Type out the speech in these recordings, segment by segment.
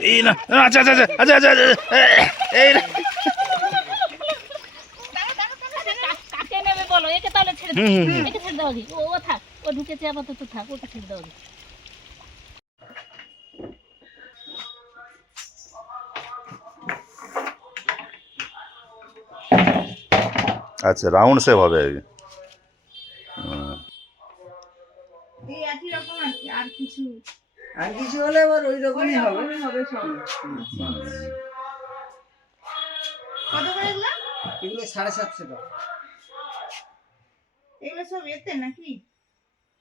এই না, আচ্ছা আচ্ছা আচ্ছা আচ্ছা আচ্ছা আচ্ছা, এই না। কাকে নেবে বলো, একে তাহলে ছেড়ে দাও, হুম, হুম, হুম। একে ছেড়ে দাও আগে। ও থাক, ও ঢুকেছে আপাতত, থাক, ওকে ছেড়ে দাও আগে। আচ্ছা রাউন্ড শেপ হবে আর কি। এই একই রকম আর কি, আর কিছু আর কিছু হলে আবার ওই রকমই হবে। হবে সব। কত করে এগুলো? এগুলো 750 টাকা। এগুলো সব এতে নাকি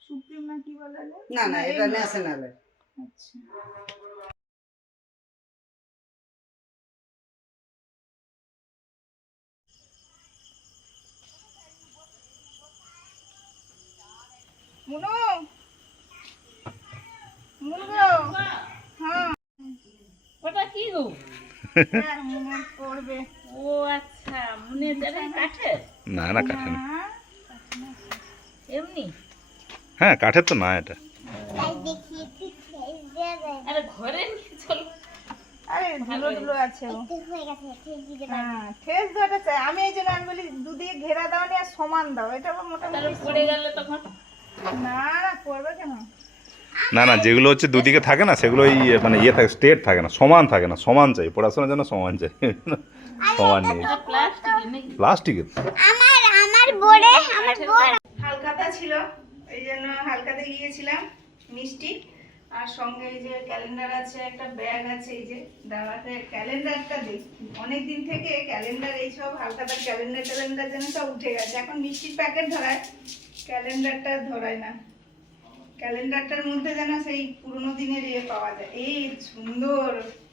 সুপ্রিম না কি বলে? না না, এটা ন্যাশনাল। আচ্ছা, মুনু মুনু গো, হ্যাঁ ওটা কি গো? আর মুনু করবে ও আচ্ছা, মনে যাবে কাঠের, না না কাঠের না। না। এমনি। হ্যাঁ কাঠের তো না এটা। আরে ঘরে নিয়ে চলো। আরে ধুলো ধুলো আছে ও। হ্যাঁ ঠেস ধরে চাই, আমি এই জন্য আমি বলি দুদিকে ঘেরা দাও নি আর সমান দাও, এটা আবার তাহলে মোটামুটি পড়ে গেলে তখন না না করবে কেন? না না, যেগুলো হচ্ছে দুদিকে থাকে না সেগুলো মানে ইয়ে থাকে, স্ট্রেট থাকে না, সমান থাকে না। সমান চাই, পড়াশোনার জন্য সমান চাই। সমান নেই, প্লাস্টিকের নাকি? প্লাস্টিকের। হালখাতা ছিল, এই জন্য হালখাতে গিয়েছিলাম মিষ্টি, আর সঙ্গে এই যে ক্যালেন্ডার আছে, একটা ব্যাগ আছে, এই যে দাওয়াতে ক্যালেন্ডারটা দেখি অনেকদিন থেকে ক্যালেন্ডার, এইসব হালখাতার ক্যালেন্ডার ট্যালেন্ডার যেন সব উঠে গেছে, এখন মিষ্টির প্যাকেট ধরায়, ক্যালেন্ডারটা ধরায় না। ক্যালেন্ডারটার মধ্যে যেন সেই পুরোনো দিনের ইয়ে পাওয়া যায়, এই সুন্দর,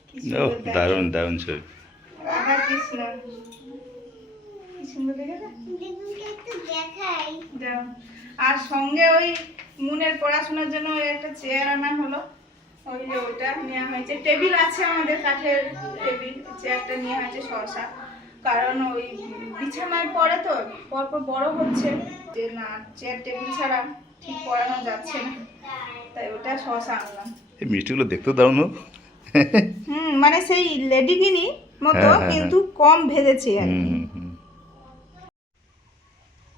কি ও সুন্দর দেখো। দারুণ দারুণ ছবি। রাধা কৃষ্ণ কি সুন্দর দেখেছো? যাও। আর সঙ্গে ওই মুনের পড়াশোনার জন্য ওই একটা চেয়ার আনা হলো, ওই যে ওটা নেওয়া হয়েছে। টেবিল আছে আমাদের, কাঠের টেবিল, চেয়ারটা নেওয়া হয়েছে সহসা, কারণ ওই বিছানায় পড়ে তো পরপর বড় হচ্ছে, যে না চেয়ার টেবিল ছাড়া ঠিক পড়ানো যাচ্ছে না, তাই ওটা সহসা আনলাম। এই মিষ্টিগুলো দেখতেও দারুণ হোক। মানে সেই লেডিগিনি মতো, হ্যাঁ, হ্যাঁ, কিন্তু কম ভেজেছে আর কি। হুম হুম।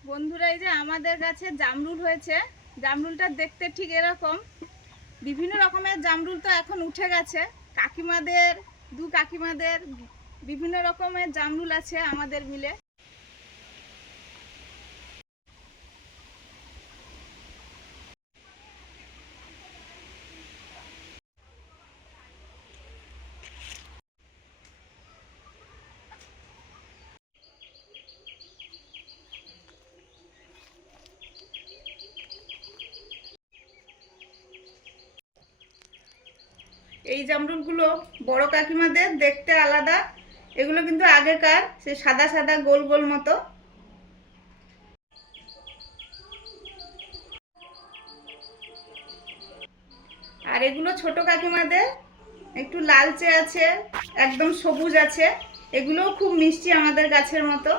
বন্ধুরা, এই যে আমাদের কাছে জামরুল হয়েছে, জামরুলটা দেখতে ঠিক এরকম। বিভিন্ন রকমের জামরুল তো এখন উঠে গেছে, কাকিমাদের, দু কাকিমাদের বিভিন্ন রকমের জামরুল আছে আমাদের মিলে। এই জামরুলগুলো বড় কাকিমাদের, দেখতে আলাদা, এগুলো কিন্তু আগেকার সে সাদা সাদা গোল গোল মতো। আর এগুলো ছোট কাকিমাদের, একটু লালচে আছে, একদম সবুজ আছে, এগুলোও খুব মিষ্টি আমাদের গাছের মতো।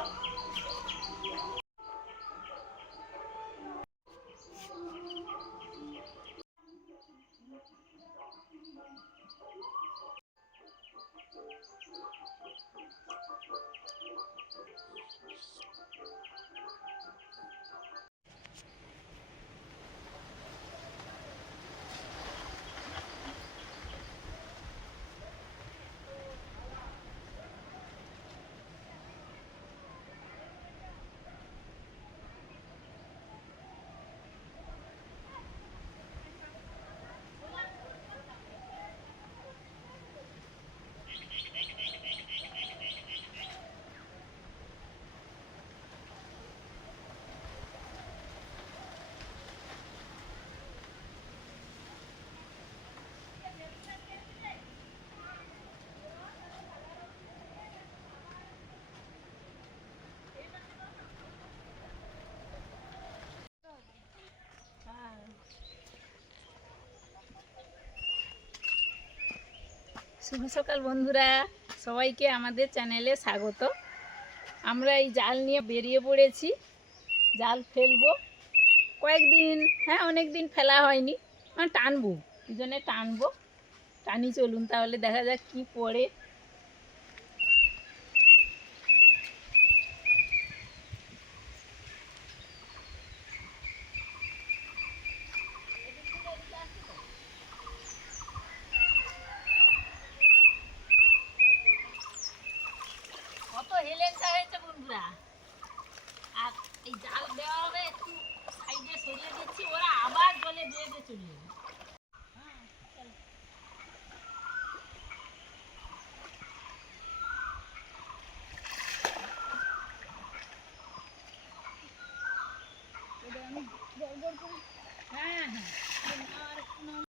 শুভ সকাল বন্ধুরা, সবাইকে আমাদের চ্যানেলে স্বাগত। আমরা এই জাল নিয়ে বেরিয়ে পড়েছি, জাল ফেলবো কয়েকদিন, হ্যাঁ অনেক দিন ফেলা হয়নি, টানবো, দুজনে টানবো, টানি চলুন তাহলে দেখা যাক কি পড়ে। কত হেলেঞ্চা হয়েছে বন্ধুরা। আর এই জাল দেওয়া হবে, একটু সাইডে সরিয়ে দিচ্ছি, ওরা আবার জলে বেয়ে চলে যাবে। হ্যাঁ হ্যাঁ আর একটু নাম।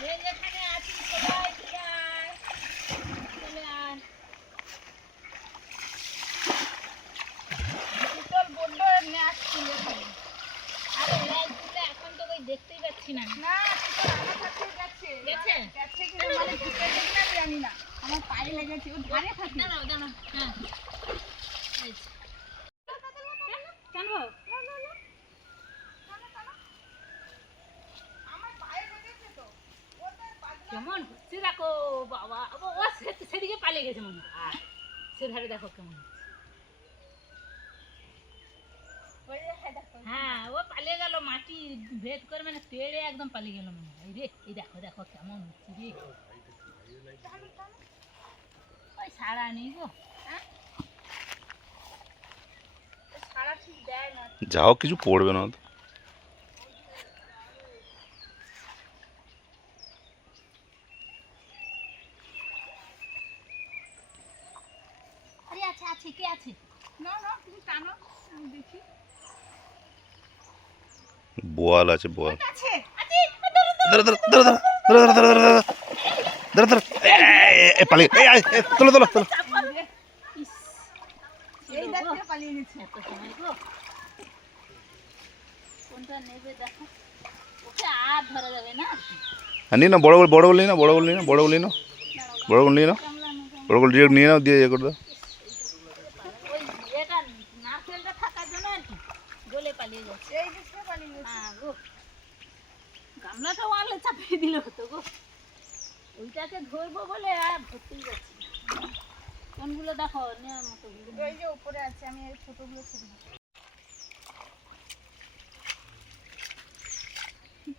যে যেখানে আছি সবাই চলে আয়, চলে আয়। শীতল বড্ড ম্যাচ ছিল। আরে ম্যাচ তুলে এখন তো কই দেখতেই পাচ্ছি না। না শীতল আমার সাথেই যাচ্ছে। গেছে? যাচ্ছে কিনা মানে ঢুকে গেছে না জানি না, আমার পায়ে লেগেছে, ও ধারে থাকে। দাঁড়াও দাঁড়াও, হ্যাঁ এই যে। কেন? আমার পায়ে লেগেছে তো, ওদের বাজনা। কেমন হচ্ছে দেখো বাবা, ও সেদিকে পালিয়ে গেছে মনে হয়। সে ধারে দেখো কেমন হচ্ছে। ওই যে হ্যাঁ দেখো। হ্যাঁ ও পালিয়ে গেল, মাটি ভেদ করে মানে পেড়ে একদম পালিয়ে গেল মনে হয়। এই রে এই দেখো দেখো কেমন হচ্ছে রে। ওই সারা নেই গো। হ্যাঁ? সারা ঠিক দেয় না। যা হোক কিছু পড়বে না তো। আরে আছে আছে, কে আছে? না না তুমি টানো, আমি দেখি। বোয়াল আছে, বোয়াল। আছে ধরো ধরো ধরো ধরো ধরো ধরো ধরো ধরো ধরো ধরো। পালিয়ে তোলো তোলো তোলো। ইস, এই দেখতে পালিয়ে গেছে। এত সময় গো। কোনটা নেবে দেখো, ওকে আর ধরা যাবে না। নিয়ে না, বড় বড় বড় নিয়ে না, বড় বড় নিয়ে না, বড় বড় নিয়ে নাও, বড় বড় নিয়ে নাও, বড় বড় ডিরেক্ট নিয়ে নাও, দিয়ে ইয়ে করে দাও। ওই এটা নারকেলটা থাকার জন্য আর কি গলে পালিয়ে যাচ্ছে। এই দেখতে পালিয়ে গেছে। হ্যাঁ গো, গামলাটাও আনলে চাপিয়ে দিল হতো গো। ওইটাকে ধরবো বলে আর ধরতেই পারছি না। কোনগুলো দেখো নেওয়ার মতো গুলো। এই যে উপরে আছে, আমি এই ছোটগুলো ছেড়ে দিই।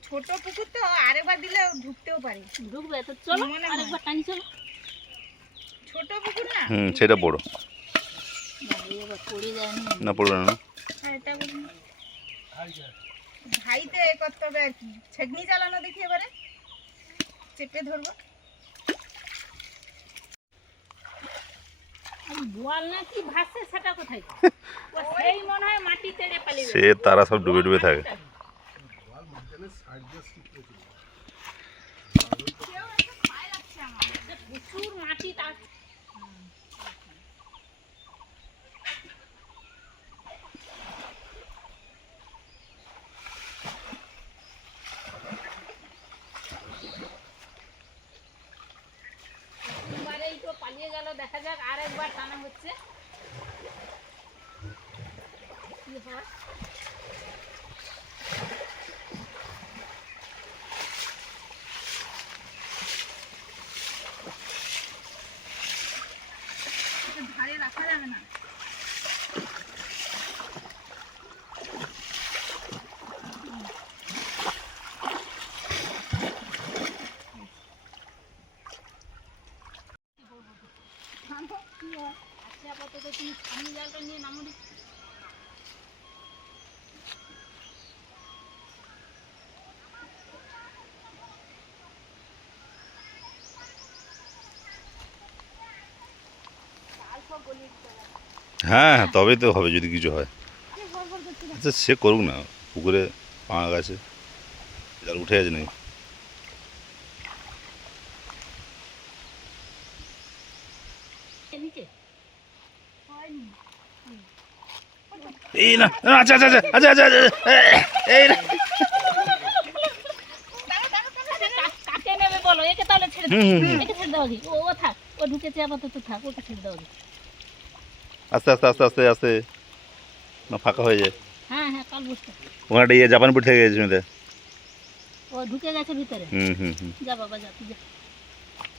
ছোট পুকুর তো আরেকবার দিলে ঢুকতেও পারে। ঢুকবে তো, চলো মনে হয়। আরেকবার টানি চলো। ছোট পুকুর না, সেটা বড় বাবা, এবার পড়ে যায়নি। না, পড়বে না। আর এটা বলুন ভাইতে এ করতে হবে আর কি। ছেকনি চালানো দেখি এবারে, চেপে ধরবো। ওই বোয়াল না কি ভাসছে সেটা কোথায়? ও সেই মনে হয় মাটি তেড়ে পালিয়ে সে গেছে। তারা সব ডুবে ডুবে থাকে। প্রচুর মাটি তার। এবারেই তো পালিয়ে গেল, দেখা যাক আর একবার টানা হচ্ছে কি হয়। এটা ধারে রাখা যাবে না। আচ্ছা আপাতত তুমি সামনে জালটা নিয়ে নামো দিচ্ছি। হ্যাঁ হ্যাঁ, তবেই তো হবে যদি কিছু হয়। আচ্ছা সে করুক না, পুকুরে পাঙা গেছে, জাল উঠে আছে নাকি। নিচে এই না, আচ্ছা আচ্ছা আচ্ছা আচ্ছা আচ্ছা আচ্ছা, এই না। কাকে নেবে বলো, একে তাহলে ছেড়ে হুম, হুম, দাও হুম। একে ছেড়ে দাও আগে। ও ও থাক, ও ঢুকেছে আপাতত থাক, ওকে ছেড়ে দাও আগে। আস্তে আস্তে আস্তে আস্তে আস্তে, না ফাঁকা হয়ে যায়। হ্যাঁ হ্যাঁ কাল বুঝতে, ওখানে একটা ইয়ে জাপান বুট থেকে গেছে শুনতে। ও ঢুকে গেছে ভিতরে। হুম হুম হুম। যা বাবা যা, তুই যা।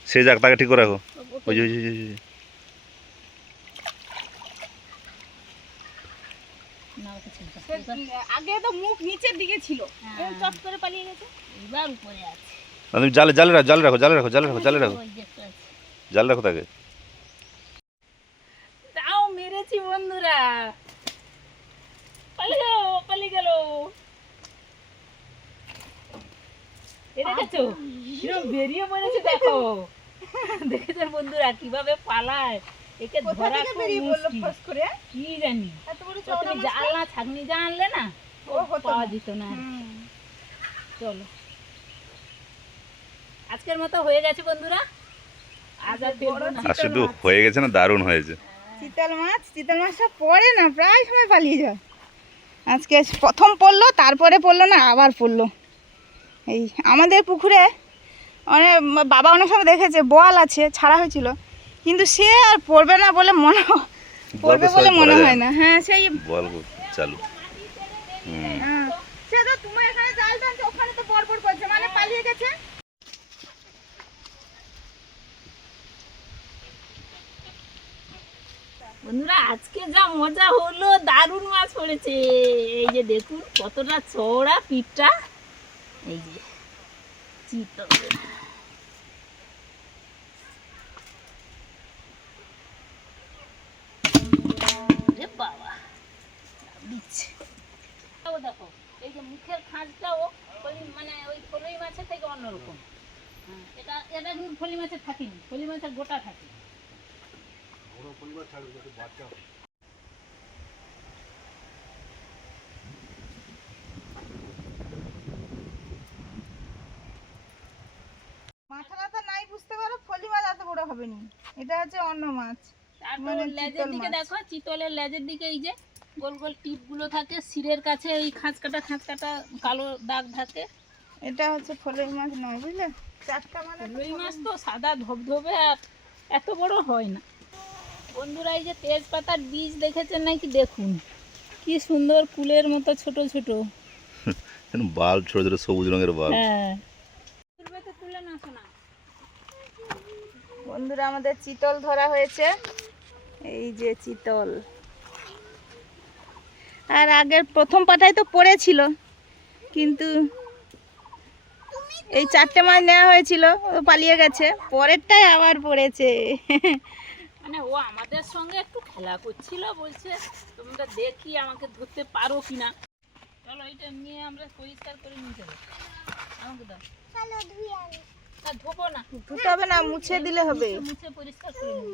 সে যাক, তাকে ঠিক করে রাখো। ওকে ওই যে ওই যে, ওই যে। না, ওকে ছেড়ে দাও। সে আগে তো মুখ নিচের দিকে ছিল, হ্যাঁ। চট করে পালিয়ে গেছে। এবার উপরে আছে। না, তুমি জালে জালে রাখো, জালে রাখো, জালে রাখো, জালে রাখো, জালে রাখো, ওই যে একটা আছে। জালে রাখো তাকে। তাও মেরেছি বন্ধুরা, পালিয়ে গেল, পালিয়ে গেল। এ দেখেছো কিরম বেরিয়ে পড়েছে, দেখো দেখেছেন বন্ধুরা কিভাবে পালায়, একে কোথা ধরা থেকে খুব বেরিয়ে পড়লো মুশকিল। ফস করে? কি জানি, এত বড় তো চওড়া তুমি মাছ? জাল না ছাগনি যা আনলে না, ও ও হতো পাওয়া না। যেত না। হুম। চলো আজকের মতো হয়ে গেছে বন্ধুরা, আজ আর ফেলবো না। আর শুধু হয়ে গেছে না, দারুণ হয়েছে। চিতল মাছটা পড়ে না, প্রায় সময় পালিয়ে যায়। আজকে প্রথম পড়লো, তারপরে পড়লো না, আবার পড়লো। এই আমাদের পুকুরে বাবা অনেক সময় দেখেছে বোয়াল আছে, ছাড়া হয়েছিল, কিন্তু সে আর পড়বে না বলে পড়বে গল্প বলে সবাই মনে পড়া হয় যায় না। হ্যাঁ সেই বল চালু। হুম। সে তো তুমি এখানে জাল টানছো, ওখানে তো বড় করছে, মানে পালিয়ে গেছে। বন্ধুরা আজকে যা মজা হলো, দারুণ মাছ পড়েছে। এই যে দেখুন কতটা চওড়া পিঠটা, এই যে চিতল। এ বাবা, দিচ্ছে। ও দেখো এই যে মুখের খাঁজটাও মানে ওই ফলই মাছের থেকে অন্যরকম। হ্যাঁ, এটা এটা কিন্তু ফলি মাছের থাকেনি, ফলি মাছের গোটা থাকে। মাথা নাই বুঝতে পারো, ফলি মাছ এত বড় হবে না, এটা হচ্ছে অন্য মাছ। তারপর মানে লেজের চিতল দিকে মাছ। দেখো, চিতলের লেজের দিকে এই যে গোল গোল টিপ গুলো থাকে, শিরের কাছে এই খাঁজ কাটা কালো দাগ থাকে। এটা হচ্ছে ফলি মাছ নয়, বুঝলে? চারটা মানে তো রুই মাছ তো সাদা ধবধবে, আর এত বড় হয় না। বন্ধুরা এই যে তেজপাতার বীজ দেখেছেন নাকি, দেখুন কি সুন্দর কুলের মতো ছোট ছোট। বাল ছোট ছোট সবুজ রঙের বাল। হ্যাঁ, তুলবে তো তুলে না শোনা। বন্ধুরা আমাদের চিতল ধরা হয়েছে, এই যে চিতল। আর আগের প্রথম পাটায় তো পড়েছিল, কিন্তু এই চারটে মাছ নেওয়া হয়েছিল, ও পালিয়ে গেছে, পরেরটাই আবার পড়েছে। মানে ও আমাদের সঙ্গে একটু খেলা করছিল, বলছে তোমরা দেখি আমাকে ধরতে পারো কিনা। চলো এটা নিয়ে আমরা পরিষ্কার করে নিয়ে যাবো। আমাকে দাও। না ধোবো না, ধুতে হবে না, মুছে দিলে হবে। মুছে পরিষ্কার করে নেবো।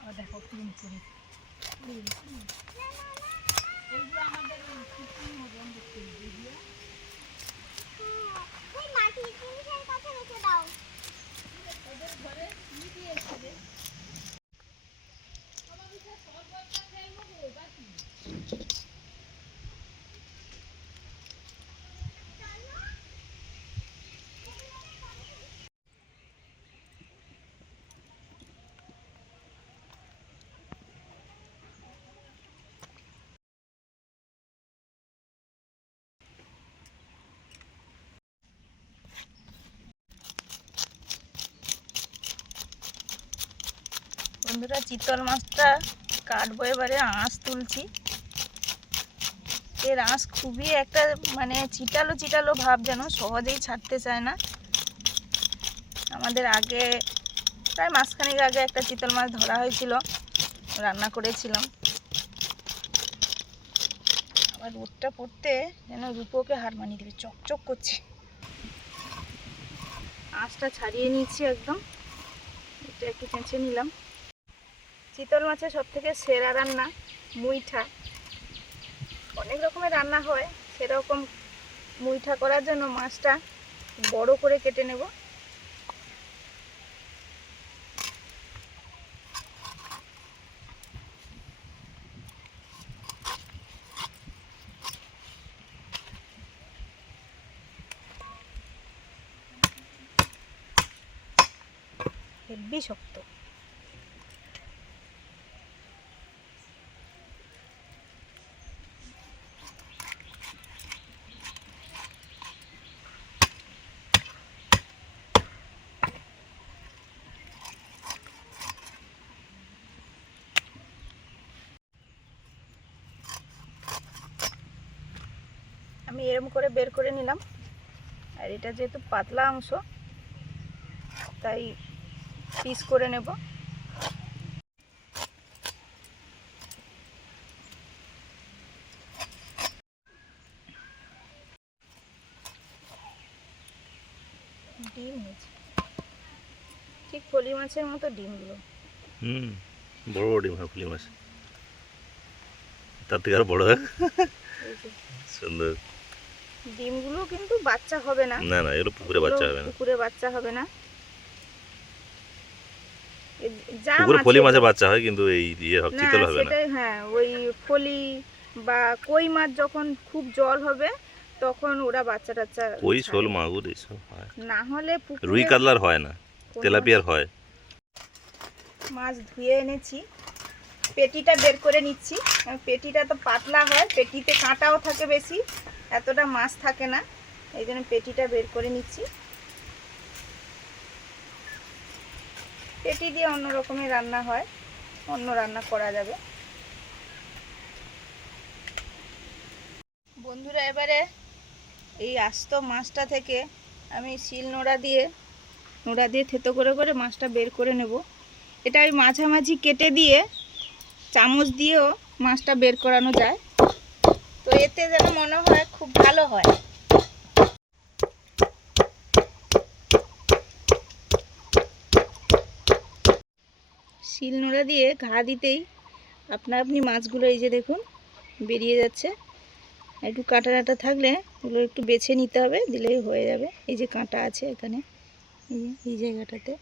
আবার দেখো কিরম করে এইগুলো আমাদের শুকনো বন্ধ করে দিয়ে ওদের ঘরে কি দিয়েছে রে? বন্ধুরা চিতল মাছটা কাটবো, এবারে আঁশ তুলছি। এর আঁশ খুবই একটা মানে চিটালো চিটালো ভাব, যেন সহজেই ছাড়তে চায় না। আমাদের আগে প্রায় মাসখানেক আগে একটা চিতল মাছ ধরা হয়েছিল, রান্না করেছিলাম। আবার রোদটা পড়তে যেন রূপোকে হার মানিয়ে দেবে, চকচক করছে। আঁশটা ছাড়িয়ে নিচ্ছি একদম, এটা একটু চেঁচে নিলাম। চিতল মাছের সব থেকে সেরা রান্না মুইঠা। অনেক রকমের রান্না হয়, সেরকম মুইঠা করার জন্য মাছটা বড় করে কেটে নেব। হেব্বি শক্ত। আমি এরম করে বের করে নিলাম, আর এটা যেহেতু পাতলা অংশ তাই পিস করে নেব। ডিম হয়েছে ঠিক ফলি মাছের মতো ডিমগুলো। বড় বড় ডিম হয় ফুলি মাছ, তার থেকে আরো বড় হয়। এই যে সুন্দর। ডিমগুলো কিন্তু বাচ্চা হবে না, না না, এগুলো পুকুরে বাচ্চা হবে না। পুকুরে বাচ্চা হবে না। যা পুকুরে মাছ ফলি মাছে বাচ্চা হয়, কিন্তু এই ইয়ে হবে, চিতল হবে না। সেটাই, হ্যাঁ ওই ফলি বা কই মাছ যখন খুব জল হবে তখন ওরা বাচ্চা টাচ্চা কই, ছাড়ে। শোল, মাগুর এইসব হয়। না হলে পুকুরে রুই কাতলার হয় না, কোন তেলাপিয়ার হয়। মাছ ধুয়ে এনেছি, পেটিটা বের করে নিচ্ছি। পেটিটা তো পাতলা হয়, পেটিতে কাঁটাও থাকে বেশি, এতটা মাছ থাকে না, এই জন্য পেটিটা বের করে নিচ্ছি। পেটি দিয়ে অন্য রকমের রান্না হয়, অন্য রান্না করা যাবে। বন্ধুরা, এবারে এই আস্ত মাছটা থেকে আমি শিল নোড়া দিয়ে থেতো করে করে মাছটা বের করে নেব। এটা ওই মাঝামাঝি কেটে দিয়ে চামচ দিয়েও মাছটা বের করানো যায়, তো এতে যেন মনে হয় খুব ভালো হয়। শিল নোড়া দিয়ে ঘা দিতেই আপনি মাছগুলো এই যে দেখুন বেরিয়ে যাচ্ছে। একটু কাঁটা কাঁটা থাকলে ওগুলো একটু বেছে নিতে হবে, দিলেই হয়ে যাবে। এই যে কাঁটা আছে এখানে, এই জায়গাটাতে।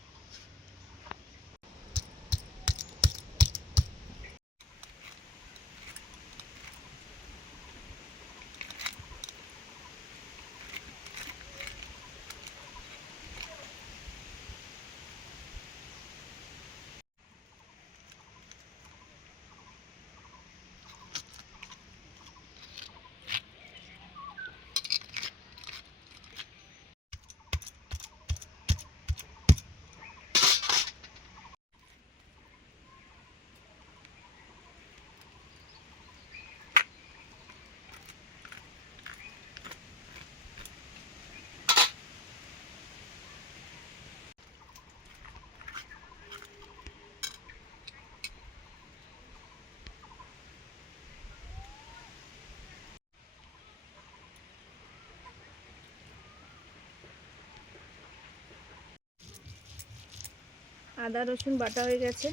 আদা রসুন বাটা হয়ে গেছে,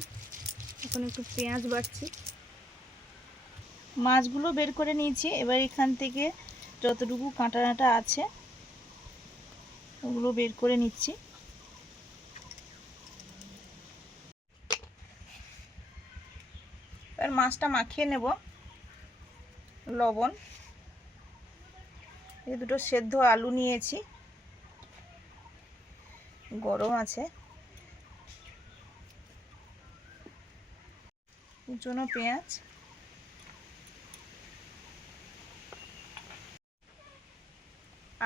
এখন একটু পেঁয়াজ বাটছি। মাছগুলো বের করে নিয়েছি, এবার এখান থেকে যতটুকু কাঁটা কাঁটা আছে ওগুলো বের করে নিচ্ছি। এবার মাছটা মাখিয়ে নেব লবণ। এই দুটো সেদ্ধ আলু নিয়েছি, গরম আছে, কুচনো পেঁয়াজ,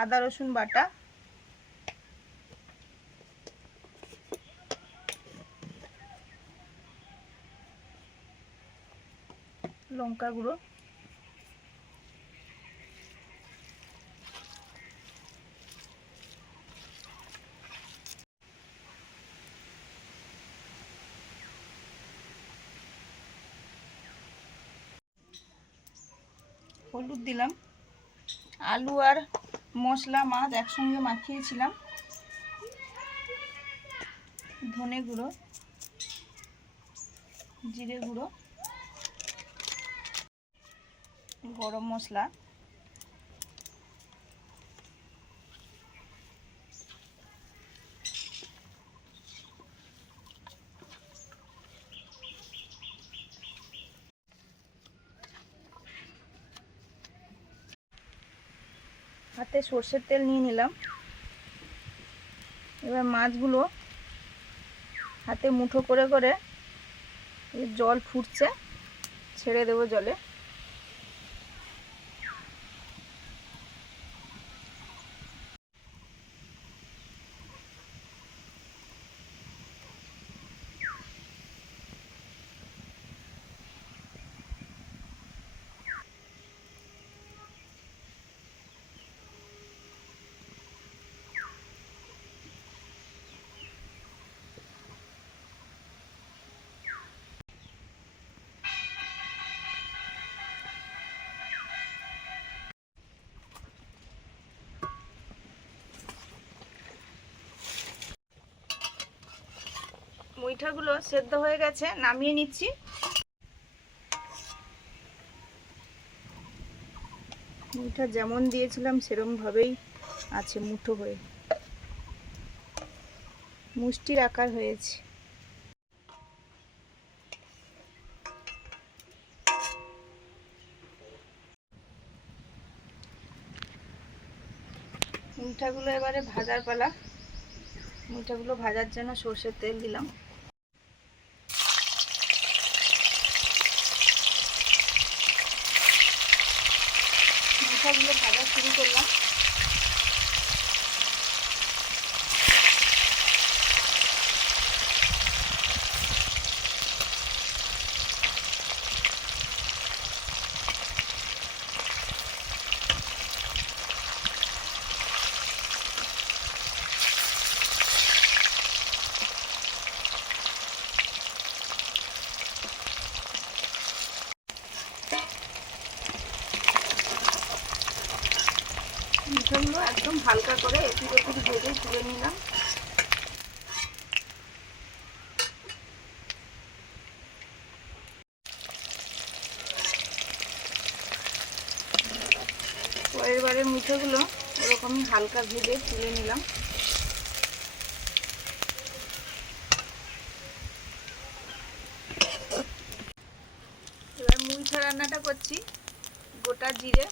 আদা রসুন বাটা, লঙ্কা গুঁড়ো, হলুদ দিলাম। আলু আর মশলা মাছ একসঙ্গে মাখিয়েছিলাম। ধনে গুঁড়ো, জিরে গুঁড়ো, গরম মশলা, হাতে সর্ষের তেল নিয়ে নিলাম। এবার মাছগুলো হাতে মুঠো করে করে এই জল ফুটছে, ছেড়ে দেবো জলে। মুইঠাগুলো সেদ্ধ হয়ে গেছে, নামিয়ে নিচ্ছি। মুইঠা যেমন দিয়েছিলাম সেরকম ভাবেই আছে, মুঠো হয়ে মুষ্টির আকার হয়েছে। মুইঠাগুলো এবারে ভাজার পালা। মুইঠাগুলো ভাজার জন্য সর্ষের তেল দিলাম। মুইঠাগুলো ভাজা শুরু করলাম। মুইঠাগুলো একদম হালকা করে এপিট ওপিট ভেজে তুলে নিলাম। পরের বারের মুইঠাগুলো ওরকমই হালকা ভেজে তুলে নিলাম। এবার মুইঠা রান্নাটা করছি। গোটা জিরে,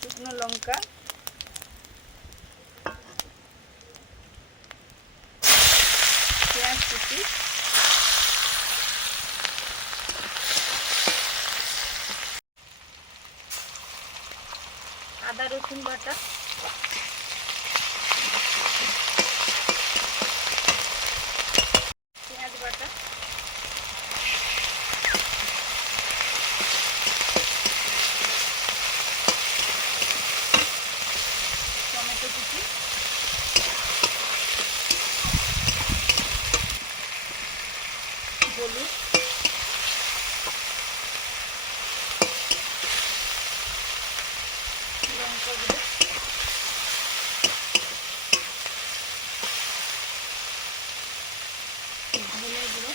শুকনো লঙ্কা, পেঁয়াজ কুচি, আদা রসুন বাটা, পেঁয়াজ বাটা, টমেটো কুচি, হলুদ, লঙ্কা গুঁড়ো, ধনে গুঁড়ো,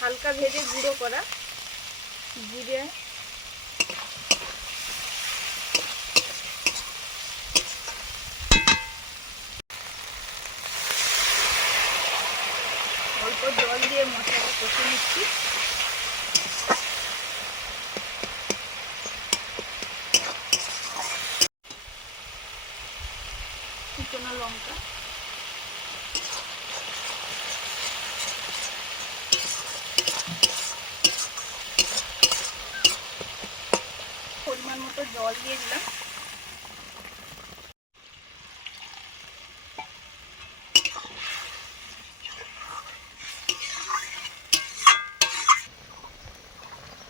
হালকা ভেজে গুঁড়ো করা জিরে, অল্প জল দিয়ে মশলাটা কষে নিচ্ছি। শুকনো লঙ্কা, পরিমাণ মতো জল দিয়ে দিলাম।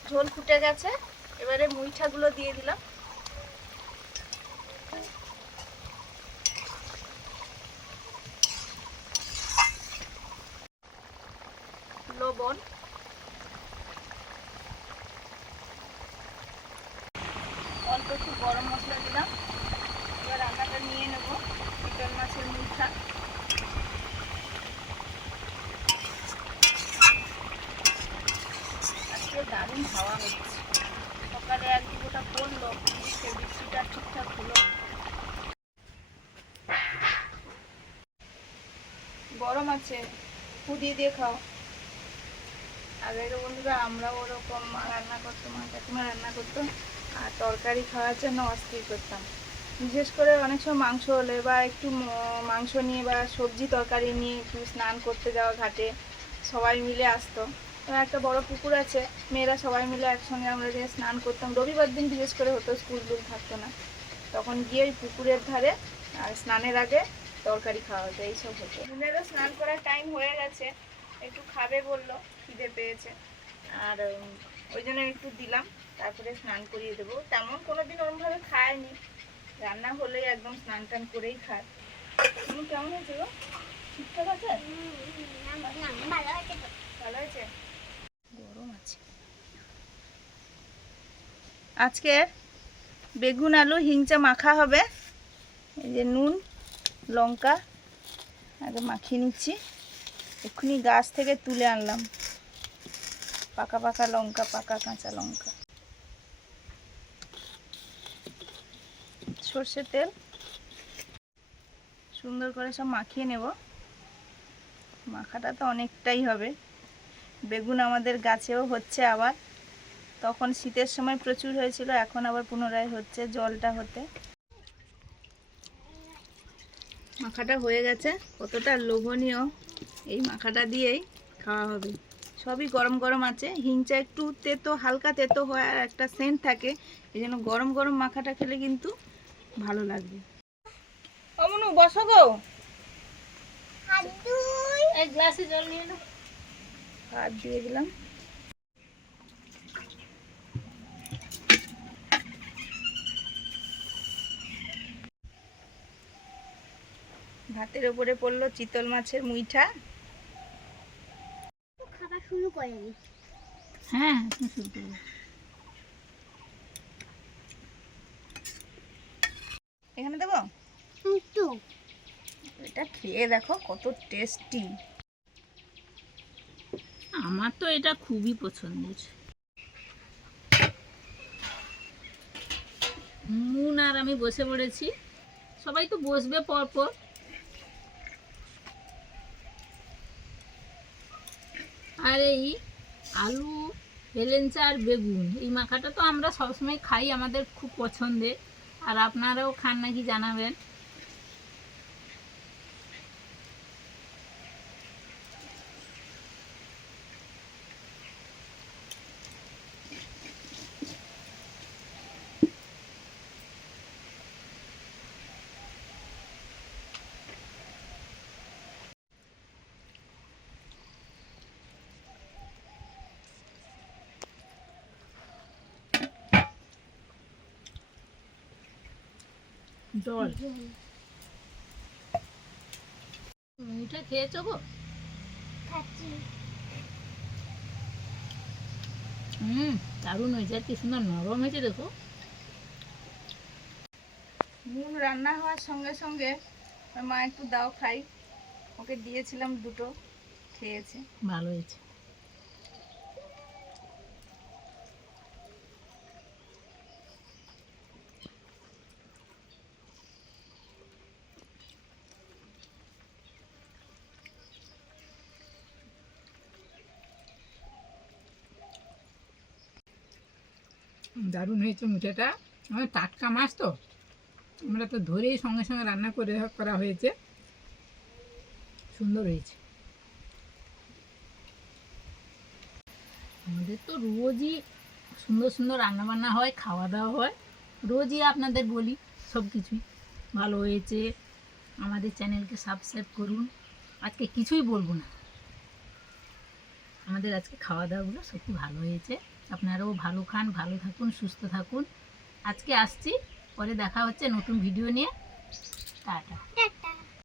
ঝোল ফুটে গেছে, এবারে মুইঠাগুলো দিয়ে দিলাম। লবণ, অল্প একটু গরম মশলা দিলাম। এবার রান্নাটা নিয়ে নেব। চিতল মাছের মুইঠা, আজকে দারুণ হাওয়া হচ্ছে। সকালে এক দুটা পড়লো, সে বৃষ্টিটা ঠিকঠাক হলো। গরম আছে, ফুটিয়ে দিয়ে খাও। আগের বন্ধুরা আমরাও ওরকম রান্না করতো, মা কাকিমা রান্না করতো, আর তরকারি খাওয়ার জন্য অস্থির করতাম। বিশেষ করে অনেক সময় মাংস হলে বা একটু মাংস নিয়ে বা সবজি তরকারি নিয়ে একটু স্নান করতে যাওয়া ঘাটে সবাই মিলে আসতো। একটা বড় পুকুর আছে, মেয়েরা সবাই মিলে একসঙ্গে আমরা যে স্নান করতাম, রবিবার দিন বিশেষ করে হতো, স্কুল থাকতো না, তখন গিয়ে ওই পুকুরের ধারে আর স্নানের আগে তরকারি খাওয়া হতো, এইসব হতো। মেয়েরা স্নান করার টাইম হয়ে গেছে, একটু খাবে বললো, খিদে পেয়েছে, আর ওই জন্য একটু দিলাম, তারপরে স্নান করিয়ে দেবো। তেমন কোনোদিন ওরমভাবে খায়নি, রান্না হলেই একদম স্নান টান করেই খায়। তুমি কেমন হয়েছে গো? ঠিকঠাক আছে? ভালো হয়েছে? গরম আছে। আজকে বেগুন আলু হিংচা মাখা হবে। এই যে নুন লঙ্কা আগে মাখিয়ে নিচ্ছি, এক্ষুনি গাছ থেকে তুলে আনলাম, পাকা পাকা লঙ্কা, পাকা কাঁচা লঙ্কা, সর্ষের তেল, সুন্দর করে সব মাখিয়ে নেব। মাখাটা তো অনেকটাই হবে, বেগুন আমাদের গাছেও হচ্ছে আবার, তখন শীতের সময় প্রচুর হয়েছিল, এখন আবার পুনরায় হচ্ছে জলটা হতে। মাখাটা হয়ে গেছে, কতটা লোভনীয়, এই মাখাটা দিয়েই খাওয়া হবে। সবই গরম গরম আছে, হিংচা একটু তেতো, হালকা তেতো হয় আর একটা সেন্ট থাকে, এই জন্য গরম গরম মাখাটা খেলে কিন্তু ভালো লাগবে। অমনু বসো গো, এক গ্লাসে জল নিয়ে নাও। হাত দিয়ে দিলাম। ভাতের উপরে পড়লো চিতল মাছের মুইঠা। খাবার শুরু করেনি। হ্যাঁ, শুরু করবো। এখানে দেবো, একটু এটা খেয়ে দেখো কত টেস্টি। আমার তো এটা খুবই পছন্দের। মুন আর আমি বসে পড়েছি, সবাই তো বসবে পরপর। আর এই আলু, হেলেঞ্চা আর বেগুন, এই মাখাটা তো আমরা সবসময় খাই, আমাদের খুব পছন্দের। আর আপনারাও খান নাকি জানাবেন। জল মিঠা খেয়েছো গো? খাচ্ছি। দারুণ হয়েছে, কি সুন্দর নরম হয়েছে দেখো। নুন রান্না হওয়ার সঙ্গে সঙ্গে মা একটু দাও খাই, ওকে দিয়েছিলাম দুটো, খেয়েছে। ভালো হয়েছে। দারুণ হয়েছে মুঠাটা, আমাদের টাটকা মাছ তো, আমরা তো ধরেই সঙ্গে সঙ্গে রান্না করা হয়েছে, সুন্দর হয়েছে। আমাদের তো রোজই সুন্দর সুন্দর রান্নাবান্না হয়, খাওয়া দাওয়া হয়, রোজই আপনাদের বলি সব কিছুই ভালো হয়েছে। আমাদের চ্যানেলকে সাবস্ক্রাইব করুন। আজকে কিছুই বলবো না, আমাদের আজকে খাওয়া দাওয়াগুলো সত্যি ভালো হয়েছে। আপনারাও ভালো খান, ভালো থাকুন, সুস্থ থাকুন। আজকে আসছি, পরে দেখা হচ্ছে নতুন ভিডিও নিয়ে। টাটা।